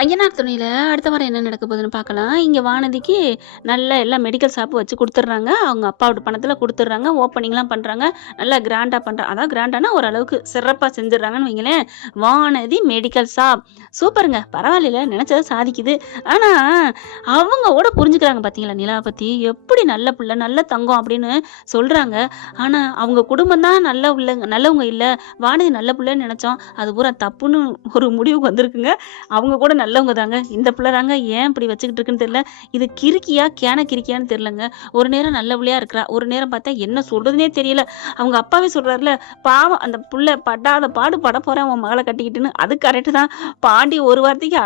ஐயனார் துணையில அடுத்த வாரம் என்ன நடக்க போகுதுன்னு பார்க்கலாம். இங்க வானதிக்கு நல்ல எல்லாம் மெடிக்கல் ஷாப் வச்சு குடுத்துடுறாங்க. அவங்க அப்பாவோட பணத்துல குடுத்துடுறாங்க. ஓப்பனிங்லாம் பண்றாங்க. நல்லா கிராண்டா பண்றாங்க. அதான் கிராண்டானா ஓரளவுக்கு சிறப்பா செஞ்சுடுறாங்கன்னு வைங்களேன். Vanathi medical shop. சூப்பருங்க. பரவாயில்லைல நெனச்சத சாதிக்குது. ஆனா, அவங்க கூட புரிஞ்சுக்கிறாங்க பார்த்தீங்களா நிலாவ பத்தி. எப்படி நல்ல புள்ள, நல்ல தங்கம் அப்படின்னு சொல்றாங்க. ஆனா, அவங்க குடும்பம் தான் நல்லவங்க இல்ல. வானதி நல்ல புள்ளன்னு நெனச்சோம். அது பூரா தப்புன்னு ஒரு முடிவுக்கு வந்திருக்குங்க. அவங்க கூட நல்லவங்க தாங்க. இந்த பிள்ளை தாங்க ஏன் இப்படி வச்சுக்கிட்டு இருக்குன்னு தெரியல. இது கிறுக்கியா, கிறுக்கியான்னு தெரியலங்க. ஒரு நேரம் நல்ல புள்ளையா இருக்கிறா. ஒரு நேரம் பார்த்தா என்ன சொல்றதுன்னே தெரியல. அவங்க அப்பாவே சொல்றாருல, பாவம் அந்த புள்ள படாத பாடு பட போறேன் உன் மகள கட்டிக்கிட்டுன்னு. அது கரெக்ட் தான். பாண்டி ஒரு வார்த்தைக்கு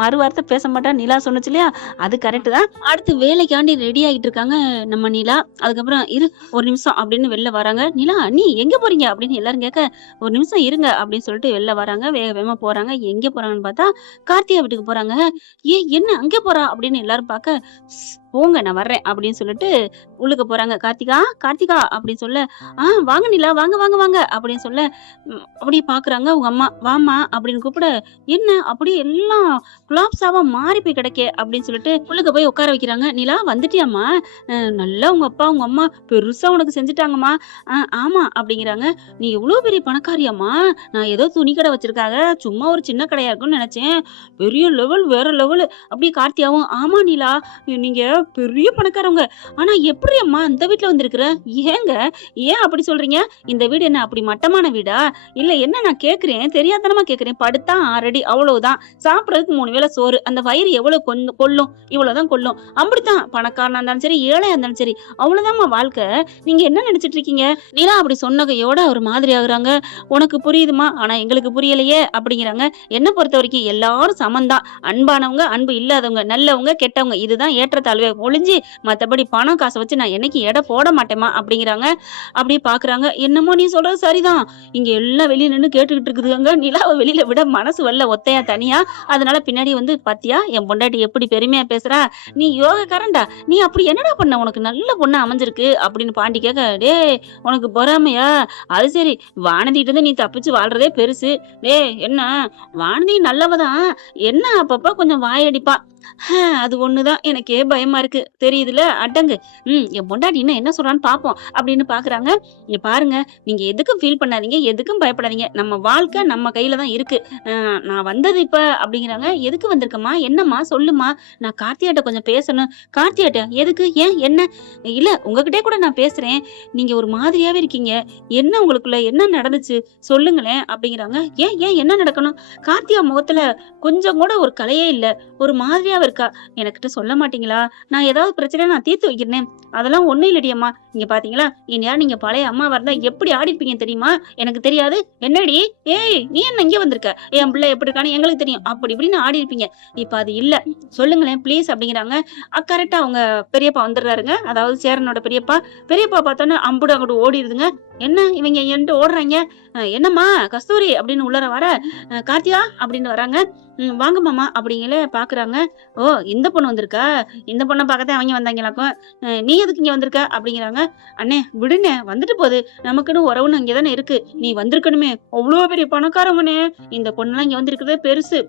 மறு வார்த்தை பேச மாட்டா நிலா சொன்னுச்சு இல்லையா? அது கரெக்ட் தான். அடுத்து வேலைக்காண்டி ரெடி ஆகிட்டு இருக்காங்க நம்ம நிலா. அதுக்கப்புறம் இரு ஒரு நிமிஷம் அப்படின்னு வெளில வராங்க. நிலா நீ எங்க போறீங்க அப்படின்னு எல்லாரும் கேட்க, ஒரு நிமிஷம் இருங்க அப்படின்னு சொல்லிட்டு வெளில வராங்க. வேக வேகமா போறாங்க. எங்க போறாங்கன்னு பார்த்தா கார்த்திகா வீட்டுக்கு போறாங்க. என்ன அங்க போறா அப்படின்னு எல்லாரும் பார்க்க, போங்க நான் வர்றேன் அப்படின்னு சொல்லிட்டு உள்ளுக்கு போறாங்க. கார்த்திகா கார்த்திகா அப்படின்னு சொல்ல, வாங்க நிலா வாங்க வாங்க வாங்க அப்படின்னு சொல்ல, அப்படியே பாக்குறாங்க உங்க அம்மா. வாமா அப்படின்னு கூப்பிட, என்ன அப்படியே எல்லாம் குலாப்ஸாவா மாறி போய் கிடைக்க அப்படின்னு சொல்லிட்டு உள்ளுக்கு போய் உட்கார வைக்கிறாங்க. நிலா வந்துட்டியாம்மா? நல்லா உங்க அப்பா உங்க அம்மா பெருசா உனக்கு செஞ்சுட்டாங்கம்மா. ஆமா அப்படிங்கிறாங்க. நீ எவ்வளவு பெரிய பணக்காரியாம்மா? நான் ஏதோ துணி கடை வச்சிருக்காங்க, சும்மா ஒரு சின்ன கடையா இருக்கும்னு நினைச்சேன். பெரிய லெவல், வேற லெவல். அப்படியே கார்த்தியாவும், ஆமா நிலா நீங்க பெரிய பணக்காரவங்க. ஆனா எப்படி அம்மா அந்த வீட்டுல வந்திருக்கிற? ஏங்க ஏன் அப்படி சொல்றீங்க? இந்த வீடு என்ன அப்படி மட்டமான வீடா? இல்ல என்ன நான் கேக்குறேன், தெரியாதனமா கேக்குறேன். படுத்தா 6 அடி அவ்வளவுதான். சாப்பிடறதுக்கு 3 வேளை சோறு. அந்த வயிறு எவ்வளவு கொள்ளும்? இவ்வளவுதான் கொள்ளும். அப்படித்தான் பணக்காரனா இருந்தாலும் சரி, ஏழையா இருந்தாலும் சரி, அவ்வளவுதான்மா வாழ்க்கை. நீங்க என்ன நினைச்சிட்டு இருக்கீங்க? நிலா அப்படி சொன்னகையோட ஒரு மாதிரி ஆகுறாங்க. உனக்கு புரியுதுமா, ஆனா எங்களுக்கு புரியலையே அப்படிங்கிறாங்க. என்ன பொறுத்த வரைக்கும் எல்லாரும் சமந்தான். அன்பானவங்க, அன்பு இல்லாதவங்க, நல்லவங்க, கெட்டவங்க, இதுதான் ஏற்றத்தாழ்வே ஒழிஞ்சு மத்தபடி பணம் காசை வச்சு நான் என்னைக்கு எடை போட மாட்டேமா அப்படிங்கிறாங்க. அப்படியே பாக்குறாங்க. என்னமோ நீ சொல்றது சரிதான். இங்க எல்லாம் வெளியே நின்று கேட்டுக்கிட்டு இருக்குதுங்க. நிலாவை வெளியில விட மனசு வரல ஒத்தையா தனியா. அதனால பின்னாடி வந்து பாத்தியா என் பொண்டாட்டி எப்படி பெருமையா பேசுறா? நீ யோகக்காரன்டா. நீ அப்படி என்னடா பண்ண? உனக்கு நல்ல பொண்ணு அமைஞ்சிருக்கு அப்படின்னு பாண்டி கேட்க, டே உனக்கு பொறாமையா? அது சரி, வானதிட்டு இருந்து நீ தப்பிச்சு வாழ்றதே பெருசு. டே என்ன வானதி நல்லவதான், என்ன அப்பப்ப கொஞ்சம் வாயடிப்பா. அது ஒண்ணுதான் எனக்கே பயமா இருக்கு. தெரியுதுல அடங்கு. என் பொண்டாட்டி இன்னும் என்ன சொல்றான்னு பாப்போம் அப்படின்னு பாக்குறாங்க. இங்க பாருங்க, நீங்க எதுக்கும் ஃபீல் பண்ணாதீங்க, எதுக்கும் பயப்படாதீங்க. நம்ம வாழ்க்கை நம்ம கையில தான் இருக்கு. நான் வந்தது இப்ப அப்படிங்கிறாங்க. எதுக்கு வந்திருக்கம்மா? என்னம்மா சொல்லுமா? நான் கார்த்தியாட்ட கொஞ்சம் பேசணும். கார்த்தியாட்ட எதுக்கு? ஏன் என்ன? இல்ல உங்ககிட்டே கூட நான் பேசுறேன். நீங்க ஒரு மாதிரியாவே இருக்கீங்க. என்ன உங்களுக்குள்ள என்ன நடந்துச்சு சொல்லுங்களேன் அப்படிங்கிறாங்க. ஏன் ஏன் என்ன நடக்கணும்? கார்த்தியா முகத்துல கொஞ்சம் கூட ஒரு கலையே இல்ல. ஒரு மாதிரியாவே இருக்கா. எனக்கிட்ட சொல்ல மாட்டீங்களா? நான் ஏதாவது பிரச்சனை நான் தீர்த்து வைக்கிறேன். அதெல்லாம் ஒண்ணும் இல்லடியம்மா. இங்க பாத்தீங்களா, இனியா நீங்க பழைய அம்மாவா இருந்தா எப்படி ஆடிப்பீங்க தெரியுமா? எனக்கு தெரியாது. என்னடி? ஏய் நீ என்ன இங்க வந்திருக்க? என் பிள்ளை எப்படி இருக்கான்னு எங்களுக்கு தெரியும். அப்படி இப்படின்னு ஆடி இருப்பீங்க. இப்ப அது இல்ல. சொல்லுங்களேன் ப்ளீஸ் அப்படிங்கிறாங்க. கரெக்டா அவங்க பெரியப்பா வந்துடுறாருங்க. அதாவது சேரனோட பெரியப்பா. பெரியப்பா பார்த்தோன்னே அம்புடு அங்கிட்டு ஓடிடுதுங்க. என்ன இவங்க என்கிட்ட ஓடுறாங்க? என்னம்மா கஸ்தூரி அப்படின்னு உள்ளர வர, கார்த்தியா அப்படின்னு வராங்க. வாங்க மாமா அப்படிங்களே பாக்குறாங்க. ஓ இந்த பொண்ணு வந்திருக்கா? இந்த பொண்ணை பார்க்கத்தான் அவங்க வந்தாங்களாக்கும். நீ எதுக்கு இங்க வந்திருக்க அப்படிங்கிறாங்க. அண்ணே விடுனே, வந்துட்டு போகுது. நமக்குன்னு உறவுன்னு அங்கதானே இருக்கு. நீ வந்திருக்கணுமே. அவ்வளோ பெரிய பணக்காரவனே. இந்த பொண்ணுலாம் இங்க வந்திருக்கிறதே பெருசு.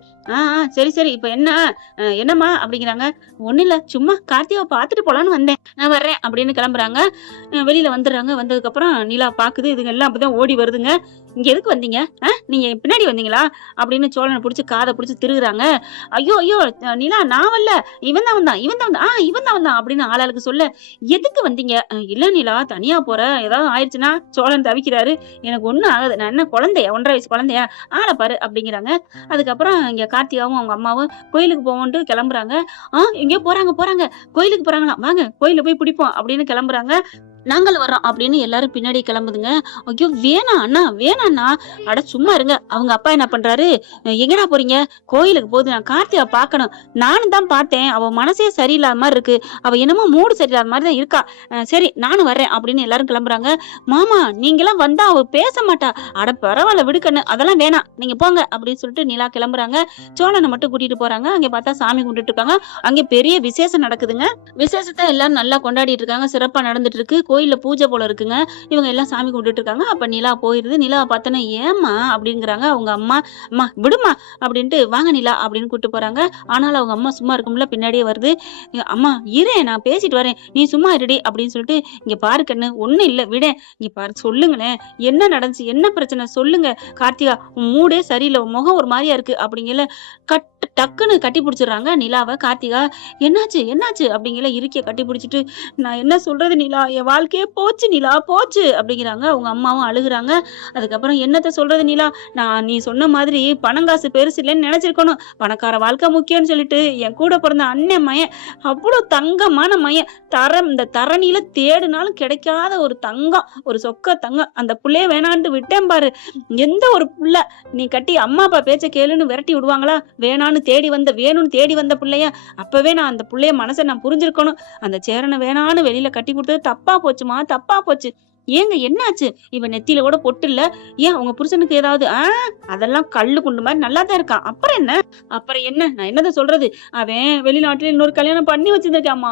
சரி சரி இப்ப என்ன? என்னம்மா அப்படிங்கிறாங்க. ஒண்ணு இல்ல, சும்மா கார்த்தியாவை பார்த்துட்டு போலான்னு வந்தேன். நான் வர்றேன் அப்படின்னு கிளம்புறாங்க. வெளியில வந்துடுறாங்க. வந்ததுக்கு அப்புறம் நிலா பாக்குது. இதுங்க எல்லாம் அப்பதான் ஓடி வருதுங்க. இங்க எதுக்கு வந்தீங்க? நீங்க பின்னாடி வந்தீங்களா அப்படின்னு சோழனை பிடிச்சி காதை பிடிச்சி திருகுறாங்க. ஐயோ ஐயோ நிலா நான் வரல, இவன் தான் வந்தான் அப்படின்னு ஆளாளுக்கு சொல்ல, எதுக்கு வந்தீங்க? இல்ல நிலா தனியா போற, ஏதாவது ஆயிடுச்சுன்னா சோழன் தவிக்கிறாரு. எனக்கு ஒண்ணும் ஆகாது, நான் என்ன குழந்தையா, 1.5 வயசு குழந்தையா? ஆளை பாரு அப்படிங்கிறாங்க. அதுக்கப்புறம் இங்க கார்த்திகாவும் அவங்க அம்மாவும் கோயிலுக்கு போவோன்ட்டு கிளம்புறாங்க. எங்கேயோ போறாங்க கோயிலுக்கு போறாங்களாம். வாங்க கோயில போய் பிடிப்போம் அப்படின்னு கிளம்புறாங்க. நாங்கள் வர்றோம் அப்படின்னு எல்லாரும் பின்னாடி கிளம்புதுங்க. ஐயோ வேணாம் அண்ணா. அட சும்மா இருங்க. அவங்க அப்பா என்ன பண்றாரு? எங்கடா போறீங்க? கோயிலுக்கு போகுது. நான் கார்த்திகா பாக்கணும். நானும் தான் பார்த்தேன். அவ மனசே சரியில்லாத மாதிரி இருக்கு. அவ என்னமோ மூடு சரியில்லாத மாதிரி தான் இருக்கா. சரி நானும் வர்றேன் அப்படின்னு எல்லாரும் கிளம்புறாங்க. மாமா நீங்கெல்லாம் வந்தா அவ பேச மாட்டா. அட பரவாயில்ல விடுக்கண்ணு, அதெல்லாம் வேணாம், நீங்க போங்க அப்படின்னு சொல்லிட்டு நிலா கிளம்புறாங்க. சோழனை மட்டும் கூட்டிட்டு போறாங்க. அங்க பார்த்தா சாமி கும்பிட்டு இருக்காங்க. அங்க பெரிய விசேஷம் நடக்குதுங்க. விசேஷத்தை எல்லாரும் நல்லா கொண்டாடிட்டு இருக்காங்க. சிறப்பா நடந்துட்டு இருக்கு. கோயில்ல பூஜை போல இருக்குங்க. இவங்க எல்லாம் சாமி கும்பிட்டுட்டு இருக்காங்க. அப்ப நிலா போயிருது. நிலாவ பார்த்தோன்னே, "ஏம்மா?" அப்படிங்கிறாங்க. அவங்க அம்மா, "அம்மா விடும்மா" அப்படின்ட்டு, "வாங்க நிலா" அப்படின்னு கூட்டு போறாங்க. ஆனாலும் அவங்க அம்மா சும்மா இருக்கும்ல, பின்னாடியே வருது. "அம்மா இரேன், நான் பேசிட்டு வரேன். நீ சும்மா இருடி" அப்படின்னு சொல்லிட்டு, "இங்க பாரு கண்ணு, ஒண்ணும் இல்ல விடேன். இங்க பாரு சொல்லுங்களேன். என்ன நடந்துச்சு? என்ன பிரச்சனை? சொல்லுங்க. கார்த்திகா, உன் மூடே சரியில்ல. உன் முகம் ஒரு மாரியா இருக்கு" அப்படிங்கல டக்குன்னு கட்டி பிடிச்சிடுறாங்க நிலாவ. கார்த்திகா, "என்னாச்சு? என்னாச்சு?" அப்படிங்கல இறுக்கிய கட்டி பிடிச்சிட்டு, "நான் என்ன சொல்றது நிலா? என் வாழ்க்கையே போச்சு நிலா, போச்சு" அப்படிங்கிறாங்க. அவங்க அம்மாவும் அழுகுறாங்க. அதுக்கப்புறம், "என்னத்த சொல்றது நிலா? நீ சொன்ன மாதிரி பணம் காசு பெருசு இல்லைன்னு நினைச்சிருக்கணும். பணக்கார வாழ்க்கை முக்கியம்னு சொல்லிட்டு என் கூட பிறந்த அண்ணன் மயன் அவ்வளோ தங்கமான மயன். இந்த தரணியில தேடுனாலும் கிடைக்காத ஒரு தங்கம், ஒரு சொக்க தங்கம். அந்த புள்ளைய வேணான்ட்டு விட்டேன் பாரு. எந்த ஒரு புள்ள நீ கட்டி அம்மா அப்பா பேச்ச கேளுன்னு விரட்டி விடுவாங்களா? வேணும்னு தேடி வந்த புள்ளைய. அப்பவே நான் அந்த புள்ளைய மனசை நான் புரிஞ்சிருக்கணும். அந்த சேரனை வேணான்னு வெளியில கட்டி கொடுத்தது தப்பா போச்சுமா, தப்பா போச்சு. ஏங்க என்னாச்சு? இவன் நெத்தியில கூட பொட்டு இல்ல. ஏன் உங்க புருஷனுக்கு ஏதாவது? அதெல்லாம் கல்லு குண்டு மாதிரி நல்லா தான் இருக்கான். அப்புறம் என்ன? அப்புறம் என்ன? நான் என்னத சொல்றது? அவன் வெளிநாட்டுல இன்னொரு கல்யாணம் பண்ணி வச்சிருந்திருக்காமா.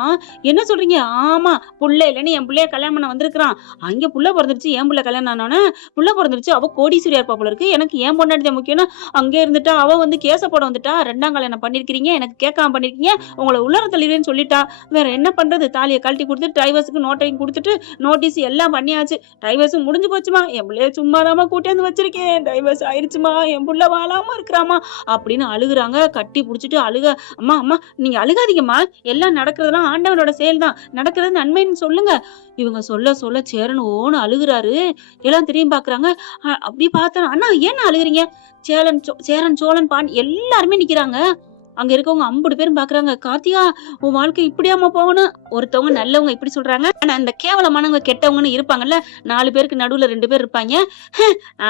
என்ன சொல்றீங்க? ஆமா, புள்ள இல்லைன்னு என் புள்ளைய கல்யாணம் பண்ண வந்திருக்கான். அங்க புள்ள பிறந்துருச்சு. என் புள்ள கல்யாணம் ஆனோன்னு புள்ள பிறந்துருச்சு. அவ கோடீஸ்வரியா இருப்பா போல இருக்கு. எனக்கு ஏன் பொண்டாட்டி தான் முக்கியம்னா அங்கே இருந்துட்டா. அவ வந்து கேச போட வந்துட்டா. 2ஆம் கல்யாணம் பண்ணிருக்கீங்க, எனக்கு கேட்காம பண்ணிருக்கீங்க, உங்களை உள்ளர தள்ளிடுவேன்னு சொல்லிட்டா. வேற என்ன பண்றது? தாலியை கழட்டி கொடுத்து டைவர்ஸுக்கு நோட்டையும் கொடுத்துட்டு நோட்டீஸ் எல்லாம் பண்ணியாச்சு. டைவர்ஸ் முடிஞ்சு போச்சுமா. என் பிள்ளைய சும்மாதாமா கூட்டியாந்து வச்சிருக்கேன். டைவர்ஸ் ஆயிடுச்சுமா. என் புள்ள வாழாம இருக்கிறாமா அப்படின்னு அழுகுறாங்க. கட்டி புடிச்சிட்டு அழுக, "அம்மா அம்மா நீங்க அழுகாதீங்கம்மா. எல்லாம் நடக்கிறதெல்லாம் ஆண்டவனோட செயல் தான். நடக்கிறது நன்மைன்னு சொல்லுங்க." இவங்க சொல்ல சொல்ல சேரன் ஓன்னு அழுகுறாரு. எல்லாம் திரும்பி பாக்குறாங்க. அப்படி பார்த்தா, "அண்ணா ஏன் அழுகுறீங்க?" சேரன் சோழன் பாண்டி எல்லாருமே நிக்கிறாங்க. அங்க இருக்கவங்க 50 பேரும் பாக்குறாங்க. "கார்த்திகா, உன் வாழ்க்கை இப்படியாமா போகணும்?" ஒருத்தவங்க நல்லவங்க இப்படி சொல்றாங்க. ஆனா இந்த கேவலமானவங்க கெட்டவங்கன்னு இருப்பாங்கல்ல, 4 பேருக்கு நடுவுல 2 பேர் இருப்பாங்க.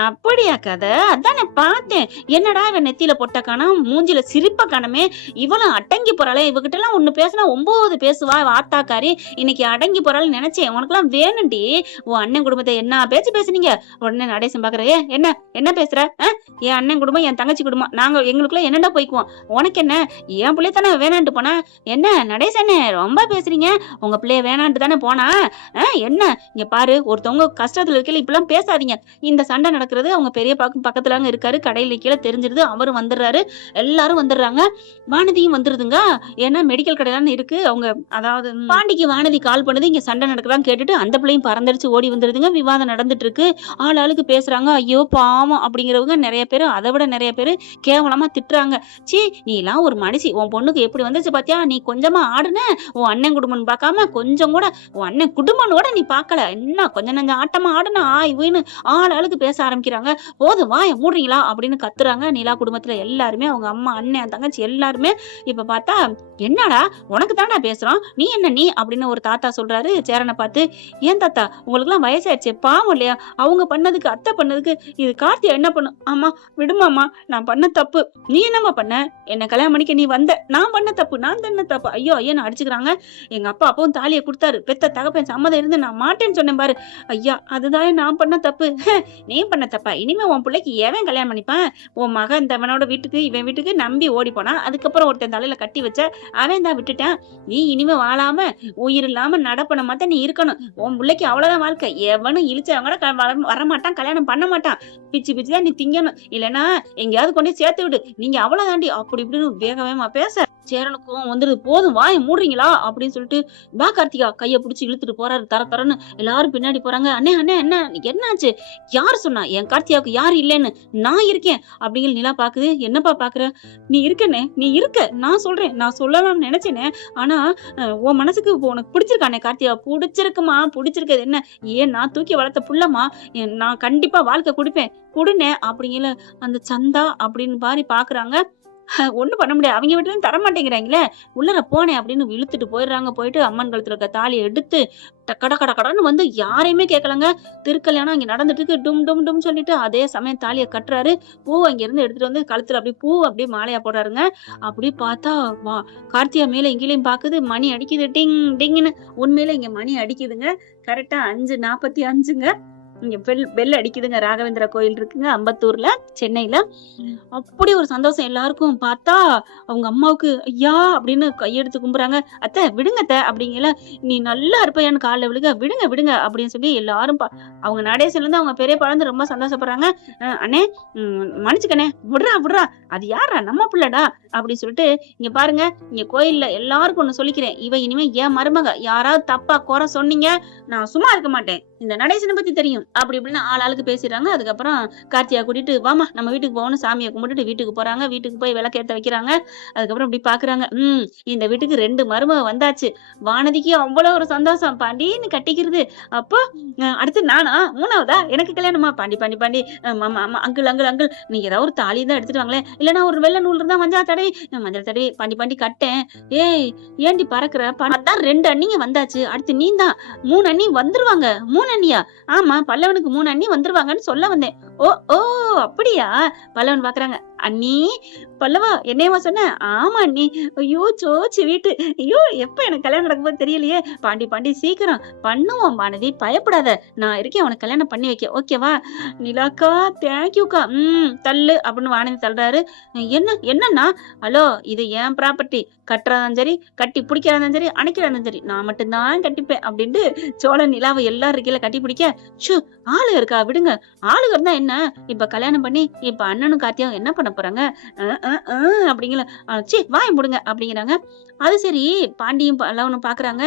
"அப்படியா கதை? அதானே பார்த்தேன். என்னடா இவன் நெத்தியில பொட்ட காணோம், மூஞ்சில சிரிப்ப காணோமே, இவளும் அடங்கி போறாளே, இவகிட்ட எல்லாம் 1 பேசினா 9 பேசுவா இவ ஆத்தாக்காரி. இன்னைக்கு அடங்கி போறாள்னு நினைச்சேன். உனக்கெல்லாம் வேணும்டி. உன் அண்ணன் குடும்பத்தை என்ன பேச்சு பேசுனீங்க?" உடனே நடேசன் பாக்குற, என்ன பேசுற? என் அண்ணன் குடும்பம், என் தங்கச்சி குடும்பம், நாங்க எங்களுக்குள்ள என்னடா போய்க்குவோம். உனக்கு என்ன? என் பிள்ளைய தானே வேணான்ட்டு போனா. என்ன நடேசனே ரொம்ப பேசுறீங்க? உங்க பிள்ளைய வேணான்ட்டு தானே போனா? என்ன? இங்க பாரு, ஒருத்தவங்க கஷ்டத்துல இருக்கையில இப்பெல்லாம் பேசாதீங்க. இந்த சண்டை நடக்கிறது அவங்க பெரியப்பாக்கும் பக்கத்துலங்க இருக்காரு. கடையில கீழே தெரிஞ்சிருது. அவரும் வந்துடுறாரு. எல்லாரும் வந்துடுறாங்க. வானதியும் வந்துருதுங்க. ஏன்னா மெடிக்கல் கடை தானே இருக்கு. அவங்க அதாவது பாண்டிக்கு வானதி கால் பண்ணுது. இங்க சண்டை நடக்குதான்னு கேட்டுட்டு அந்த பிள்ளையும் பறந்தடிச்சு ஓடி வந்துருதுங்க. விவாதம் நடந்துட்டு இருக்கு. ஆளுக்கு பேசுறாங்க. ஐயோ பாவம் அப்படிங்கிறவங்க நிறைய பேரு, அதை விட நிறைய பேரு கேவலமா திட்டுறாங்க. "சீ, நீ எல்லாம் ஒரு மனுஷி. உன் பொண்ணுக்கு எப்படி வந்துச்சு பாத்தியா? நீ கொஞ்சமா ஆடுன. உன் அண்ணன் குடும்பம் பார்க்காம கொஞ்சம் கூட உன் அண்ணன் குடும்பம் கூட நீ பார்க்கல. என்ன கொஞ்சம் நஞ்சம் ஆட்டமா ஆடுனா இவன்னு ஆளுக்கு பேச ஆரம்பிக்கிறாங்க. போதும் வாய மூடுறீங்களா அப்படின்னு கத்துறாங்க. நிலா குடும்பத்துல எல்லாருமே, அவங்க அம்மா, அண்ணன், தங்கச்சி எல்லாருமே. இப்ப பார்த்தா, "என்னடா உனக்கு தானடா பேசுறோம், நீ என்ன நீ?" அப்படின்னு ஒரு தாத்தா சொல்றாரு சேரனை பார்த்து. "ஏன் தாத்தா, உங்களுக்கு எல்லாம் வயசாயிடுச்சு, பாவம் இல்லையா? அவங்க பண்ணதுக்கு, அத்தை பண்ணதுக்கு இது கார்த்தியா என்ன பண்ணும்?" "ஆமா விடுமாமா, நான் பண்ண தப்பு. நீ என்னம்மா பண்ண? என்ன கல்யாணம் பண்ணிக்க நீ வந்த. நான் பண்ண தப்பு, நான் தானே தப்பு." ஐயோ ஐயன்னு அடிச்சுக்கிறாங்க. எங்க அப்பா அப்பவும் தாலியை கொடுத்தாரு. பெத்த தகப்பன் சம்மதம் இருந்து நான் மாட்டேன்னு சொன்னேன் பாரு. ஐயா, அதுதான் நான் பண்ண தப்பு. நீ பண்ண தப்பா? இனிமே உன் பிள்ளைக்கு எவன் கல்யாணம் பண்ணிப்பான்? உன் மகன் இவனோட வீட்டுக்கு, இவன் வீட்டுக்கு நம்பி ஓடி போனா. அதுக்கப்புறம் ஒருத்தன் தலையில கட்டி வச்ச, அவன் தான் விட்டுட்டான். நீ இனிமே வாழாம உயிர் இல்லாம நடப்பன மாத்த நீ இருக்கணும். உன் பிள்ளைக்கு அவ்வளவுதான் வாழ்க்கை. எவனும் இழிச்சவங்க வரமாட்டான், கல்யாணம் பண்ண மாட்டான். பிச்சு பிச்சு தான் நீ திங்கணும். இல்லைன்னா எங்கேயாவது கொண்டு சேர்த்து விடு. நீங்க அவ்வளவுதாண்டி அப்படி இப்படின்னு வேக வேகமா பேச சேரனுக்கும் வந்துருது. "போதும் வாய மூடுறீங்களா?" அப்படின்னு சொல்லிட்டு, "வா கார்த்திகா" கைய பிடிச்சி இழுத்துட்டு போறாரு. தரன்னு எல்லாரும் பின்னாடி போறாங்க. "அண்ணே அண்ணே என்ன என்னாச்சு? யாரு சொன்னா என் கார்த்திகாவுக்கு யாரு இல்லைன்னு? நான் இருக்கேன்" அப்படிங்கிற நிலா பாக்குது. "என்னப்பா பாக்குற? நீ இருக்கனே, நீ இருக்க. நான் சொல்றேன், நான் சொல்லலாம்னு நினைச்சேனே. ஆனா உன் மனசுக்கு உனக்கு பிடிச்சிருக்கானே கார்த்திகா?" "பிடிச்சிருக்குமா, பிடிச்சிருக்கிறது என்ன? ஏன் நான் தூக்கி வளர்த்த புள்ளமா, நான் கண்டிப்பா வாழ்க்கை கொடுப்பேன், குடுனே" அப்படிங்கிற அந்த சந்தா அப்படின்னு பாரி பாக்குறாங்க. ஒண்ணும் பண்ண முடியாது. அவங்க வீட்டுல தர மாட்டேங்கிறாங்களே. உள்ளர போனேன் அப்படின்னு இழுத்துட்டு போயிடுறாங்க. போயிட்டு அம்மன் கழுத்துல இருக்க தாலியை எடுத்து கட கட கடன்னு வந்து யாரையுமே கேட்கலங்க. திருக்கல்யாணம் இங்க நடந்துட்டு இருக்கு. டும் டும் டும் சொல்லிட்டு அதே சமயம் தாலியை கட்டுறாரு. பூ அங்க இருந்து எடுத்துட்டு வந்து கழுத்துல அப்படியே பூ அப்படியே மாலையா போடுறாருங்க. அப்படி பார்த்தா கார்த்திகா மேல இங்கேயும் பாக்குது. மணி அடிக்குது டிங் டிங்னு. உண்மையில இங்க மணி அடிக்குதுங்க. கரெக்டா 5:45ங்க. இங்க பெல் அடிக்குதுங்க. ராகவேந்திரா கோயில் இருக்குங்க அம்பத்தூர்ல, சென்னையில. அப்படி ஒரு சந்தோஷம் எல்லாருக்கும். பார்த்தா அவங்க அம்மாவுக்கு ஐயா அப்படின்னு கையெடுத்து கும்புறாங்க. அத்தை விடுங்க அத்தை அப்படிங்கல. நீ நல்லா இருப்பையான்னு கால்ல விழுக. விடுங்க விடுங்க அப்படின்னு சொல்லி எல்லாரும் அவங்க நடேசன்ல இருந்து அவங்க பெரியப்பா வந்து ரொம்ப சந்தோஷப்படுறாங்க. அண்ணே மன்னிச்சுக்கண்ணே, விடுறா விடுறா, அது யாரா நம்ம பிள்ளைடா அப்படின்னு சொல்லிட்டு, இங்க பாருங்க, இங்க கோயில்ல எல்லாருக்கும் ஒண்ணு சொல்லிக்கிறேன். இவ இனிமே என் மருமக. யாராவது தப்பா குறை சொன்னீங்க, நான் சும்மா இருக்க மாட்டேன். இந்த நடேசனை பத்தி தெரியும் அப்படி இப்படின்னு ஆளுக்கு பேசிடுறாங்க. அதுக்கப்புறம் கார்த்தியா கூட்டிட்டு வாமா நம்ம வீட்டுக்கு போகணும், சாமியை கும்பிட்டுட்டு வீட்டுக்கு போறாங்க. வீட்டுக்கு போய் விளக்கேத்த வைக்கிறாங்க. அதுக்கப்புறம் இப்படி பாக்குறாங்க. இந்த வீட்டுக்கு 2 மருமக வந்தாச்சு. வானதிக்கு அவ்வளவு ஒரு சந்தோஷம். பாண்டின்னு கட்டிக்கிறது. அப்போ அடுத்து நானா 3வதா எனக்கு கல்யாணமா? Pandi Pandi Pandi uncle uncle uncle நீங்க ஏதாவது ஒரு தாலி தான் எடுத்துட்டு வாங்களேன், இல்லன்னா ஒரு வெள்ளை நூல் இருந்தா மஞ்சள் தடவி பாண்டி பாண்டி கட்டேன். ஏய் ஏண்டி பறக்குற? அதான் 2 அண்ணிங்க வந்தாச்சு, அடுத்து நீ தான் 3 அண்ணி வந்துருவாங்க. 3 அண்ணியா? ஆமா, பல்லவனுக்கு 3 அண்ணி வந்துருவாங்கன்னு சொல்ல வந்தேன். ஓ ஓ அப்படியா? பல்லவன் பாக்குறாங்க. அண்ணி பல்லவா என்னையவா சொன்ன? ஆமா அண்ணி. ஐயோ சோச்சு வீட்டு. ஐயோ எப்ப எனக்கு கல்யாணம் நடக்கும்போது தெரியலையே. பாண்டி பாண்டி சீக்கிரம் பண்ணுவோம் வானதி, பயப்படாத, நான் இருக்கேன் உனக்கு கல்யாணம் பண்ணி வைக்க, ஓகேவா? நிலாக்கா தேங்க்யூக்கா. தள்ளு அப்படின்னு வானதி தள்ளுறாரு. என்னன்னா? ஹலோ, இது என் ப்ராப்பர்ட்டி. கட்டுறதாலும் சரி, கட்டி பிடிக்கிறதாலும் சரி, அணைக்கிறதாலும் சரி, நான் மட்டும்தான் கட்டிப்பேன் அப்படின்ட்டு சோழன் நிலாவை எல்லாரும் இருக்கையில கட்டி பிடிக்க, ஷூ ஆளுக இருக்கா விடுங்க. ஆளுக இருந்தா என்ன? இப்ப கல்யாணம் பண்ணி இப்ப அண்ணனும் கார்த்தியாவும் என்ன பண்ண போறாங்க? அப்படிங்கல. சீ வாய் முடுங்க அப்படிங்கிறாங்க. அது சரி, பாண்டியும் பல்லவனும் பாக்குறாங்க.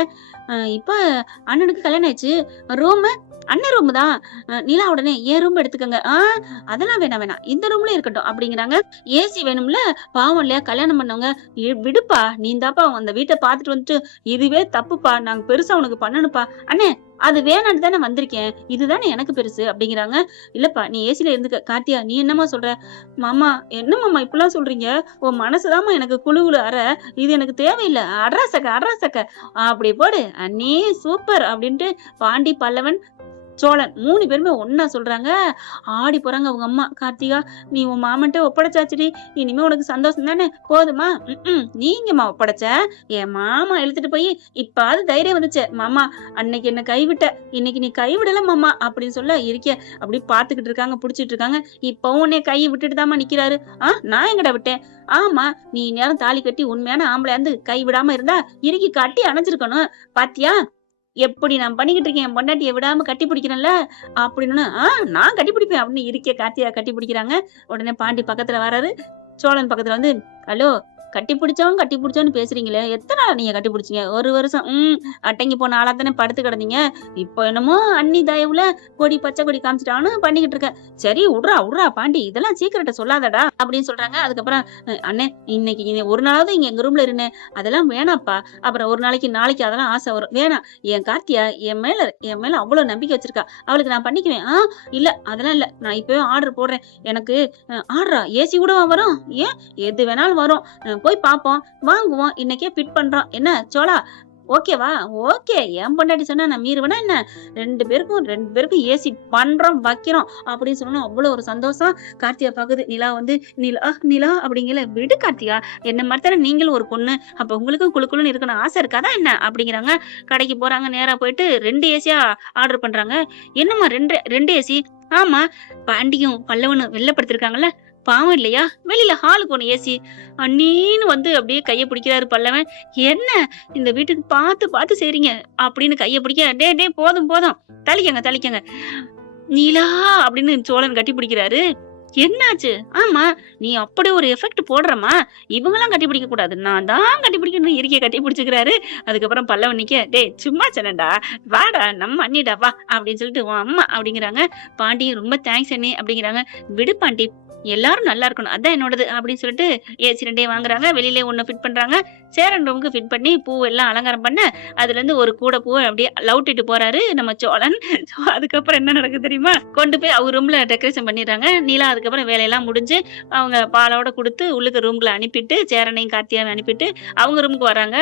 இப்ப அண்ணனுக்கு கல்யாணம் ஆயிடுச்சு, ரூம் அண்ணன் ரூம் தான். நிலா உடனே என் ரூம் எடுத்துக்கங்க. அதெல்லாம் வேணாம், இந்த ரூம்ல இருக்கட்டும் அப்படிங்கிறாங்க. ஏசி வேணும்ல, பாவம் இல்லையா கல்யாணம் பண்ணவங்க. விடுப்பா, நீ தாப்பா அந்த வீட்டை பாத்துட்டு வந்துட்டு இதுவே தப்புப்பா, நாங்க பெருசா உனக்கு பண்ணணுப்பா. அண்ணே அது வேணான்னு தானே வந்திருக்கேன், இதுதானே எனக்கு பெருசு அப்படிங்கிறாங்க. இல்லப்பா நீ ஏசில இருந்துக்க. கார்த்தியா நீ என்னமா சொல்ற? மாமா என்ன மாமா இப்பெல்லாம் சொல்றீங்க? உன் மனசுதாம்மா எனக்கு குழுகுல அற, இது எனக்கு தேவையில்லை. அட்ராசக்க அப்படி போடு அண்ணே சூப்பர் அப்படின்ட்டு பாண்டி பல்லவன் சோழன் 3 பேருமே ஒன்னா சொல்றாங்க. ஆடி போறாங்க அவங்க அம்மா. கார்த்திகா நீ உன் மாமன்ட்ட ஒப்படைச்சாச்சுடி, இனிமே உனக்கு சந்தோஷம் தானே, போதுமா? நீங்கம்மா ஒப்படைச்ச, என் மாமா இழுத்துட்டு போய் இப்பாவது தைரியம் வந்துச்சு. மாமா அன்னைக்கு என்ன கைவிட்ட, இன்னைக்கு நீ கைவிடல மாமா அப்படின்னு சொல்ல இருக்க. அப்படி பாத்துக்கிட்டு இருக்காங்க, புடிச்சிட்டு இருக்காங்க. இப்பவும் உன்னைய கையை விட்டுட்டு தாமா நிக்கிறாரு. நான் எங்கடா விட்டேன்? ஆமா, நீ நேரம் தாலி கட்டி உண்மையான ஆம்பளை இருந்து கை விடாம இருந்தா இறுக்கி கட்டி அணைஞ்சிருக்கணும். பாத்தியா எப்படி நான் பண்ணிக்கிட்டு இருக்கேன், என் பொண்டாட்டியை விடாம கட்டி பிடிக்கிறேன்ல அப்படின்னு. நான் கட்டி பிடிப்பேன் அப்படின்னு இருக்க கார்த்தியா கட்டி பிடிக்கிறாங்க. உடனே பாண்டி பக்கத்துல வராரு. சோழன் பக்கத்துல வந்து, ஹலோ கட்டி பிடிச்சோன்னு பேசுறீங்களே, எத்தனை நாள் நீங்க கட்டி பிடிச்சீங்க? 1 வருஷம். அட்டங்கி போன ஆளா தானே படுத்து கிடந்தீங்க. இப்போ என்னமோ அண்ணி தயவுல கொடி பச்சை கொடி காமிச்சிட்டான்னு பண்ணிக்கிட்டு இருக்க. சரி விட்றா பாண்டி, இதெல்லாம் சீக்கிரட்ட சொல்லாதடா அப்படின்னு சொல்றாங்க. அதுக்கப்புறம் அண்ணே இன்னைக்கு ஒரு நாளாவது இங்க எங்க ரூம்ல இருந்தேன், அதெல்லாம் வேணாப்பா. அப்புறம் ஒரு நாளைக்கு அதெல்லாம் ஆசை வரும். வேணாம், என் கார்த்தியா என் மேல அவ்வளவு நம்பிக்கை வச்சிருக்கா, அவளுக்கு நான் பண்ணிக்குவேன். இல்ல அதெல்லாம் இல்ல, நான் இப்பவே ஆர்டர் போடுறேன். எனக்கு ஆர்டரா? ஏசி கூட வரும், ஏன் எது வேணாலும் வரும், போய் பாப்போம், வாங்குவோம், இன்னைக்கே ஃபிட் பண்றோம். என்ன சோழா ஓகேவா? ஓகே, என் பொண்டாட்டி சொன்னா நான் மீறுவேனா என்ன? 2 பேருக்கும் ஏசி பண்றோம் வைக்கிறோம் அப்படின்னு சொன்னோம். அவ்வளவு ஒரு சந்தோஷம். கார்த்தியா பாக்குது. நிலா வந்து நிலா அப்படிங்கல. விடு கார்த்தியா, என்ன மாதிரி தானே நீங்களும் ஒரு பொண்ணு, அப்ப உங்களுக்கும் குழுக்குழுன்னு இருக்கணும் ஆசை இருக்காதா என்ன அப்படிங்கிறாங்க. கடைக்கு போறாங்க. நேரா போயிட்டு 2 ஏசியா ஆர்டர் பண்றாங்க. என்னம்மா 2 ஏசி? ஆமா, பாண்டியும் பல்லவனும் வெள்ளப்படுத்திருக்காங்கல்ல, பாவம் இல்லையா? வெளியில ஹாலுக்கு 1 ஏசி. அண்ணீன்னு வந்து அப்படியே கையை பிடிக்கிறாரு பல்லவன். என்ன இந்த வீட்டுக்கு பார்த்து செய்றீங்க அப்படின்னு கையை பிடிக்க, டே போதும் தளிக்கங்க நீலா அப்படின்னு சோழன் கட்டி பிடிக்கிறாரு. என்னாச்சு? ஆமா, நீ அப்படி ஒரு எஃபெக்ட் போடுறமா, இவங்கெல்லாம் கட்டி பிடிக்க கூடாது, நான் தான் கட்டி பிடிக்கணும். இருக்கைய கட்டி பிடிச்சுக்கிறாரு. அதுக்கப்புறம் பல்லவன் நிக்க, டே சும்மா சொன்னடா, வாடா நம்ம அண்ணிடா வா அப்படின்னு சொல்லிட்டு உன் அம்மா அப்படிங்கிறாங்க. பாண்டி ரொம்ப தேங்க்ஸ் அண்ணி அப்படிங்கிறாங்க. விடு பாண்டி, எல்லாரும் நல்லா இருக்கணும், அதான் என்னோடது அப்படின்னு சொல்லிட்டு ஏசி 2 வாங்குறாங்க. வெளியிலே 1 ஃபிட் பண்றாங்க. சேரன் ரூமுக்கு ஃபிட் பண்ணி பூ எல்லாம் அலங்காரம் பண்ண, அதுல இருந்து ஒரு கூட பூ அப்படியே லவுட்டிட்டு போறாரு நம்ம சோழன். அதுக்கப்புறம் என்ன நடக்குது தெரியுமா? கொண்டு போய் அவங்க ரூம்ல டெக்கரேஷன் பண்ணிடுறாங்க. நீலா அதுக்கப்புறம் வேலையெல்லாம் முடிஞ்சு அவங்க பாலோட கொடுத்து உள்ளுக்கு ரூம்ல அனுப்பிட்டு, சேரனையும் கார்த்தியாவையும் அனுப்பிட்டு அவங்க ரூமுக்கு வராங்க.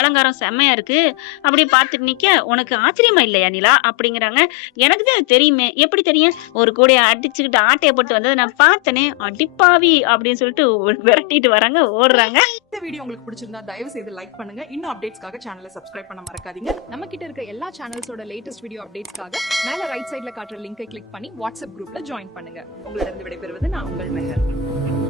அலங்காரம் செம்மையா இருக்கு. அப்படியே பார்த்துட்டு நிக்க, உனக்கு ஆச்சரியமா இல்லையா நிலா அப்படிங்கிறாங்க. எனக்கு தான் தெரியுமே. எப்படி தெரியும்? ஒரு கூடைய அடிச்சுக்கிட்டு ஆட்டையை போட்டு வந்தது நான் பார்த்தனே. "அடிப்பாவி!" அப்படின்னு சொல்லிட்டு விரட்டிட்டு வராங்க, ஓடுறாங்க. இந்த வீடியோ உங்களுக்கு பிடிச்சிருந்தா தயவு செய்து லைக் பண்ணுங்க. இன்னும் அப்டேட்ஸ்க்காக சேனலை சப்ஸ்கிரைப் பண்ண மறக்காதீங்க. நம்ம கிட்ட இருக்க எல்லா சேனல்ஸோட லேட்டஸ்ட் வீடியோ அப்டேட்ஸ்க்காக மேல ரைட் சைடுல காட்டுற லிங்கை கிளிக் பண்ணி வாட்ஸ்அப் குரூப்ல ஜாயின் பண்ணுங்க. உங்களிடம் விடைபெறுவது நான் உங்கள் மெஹர்.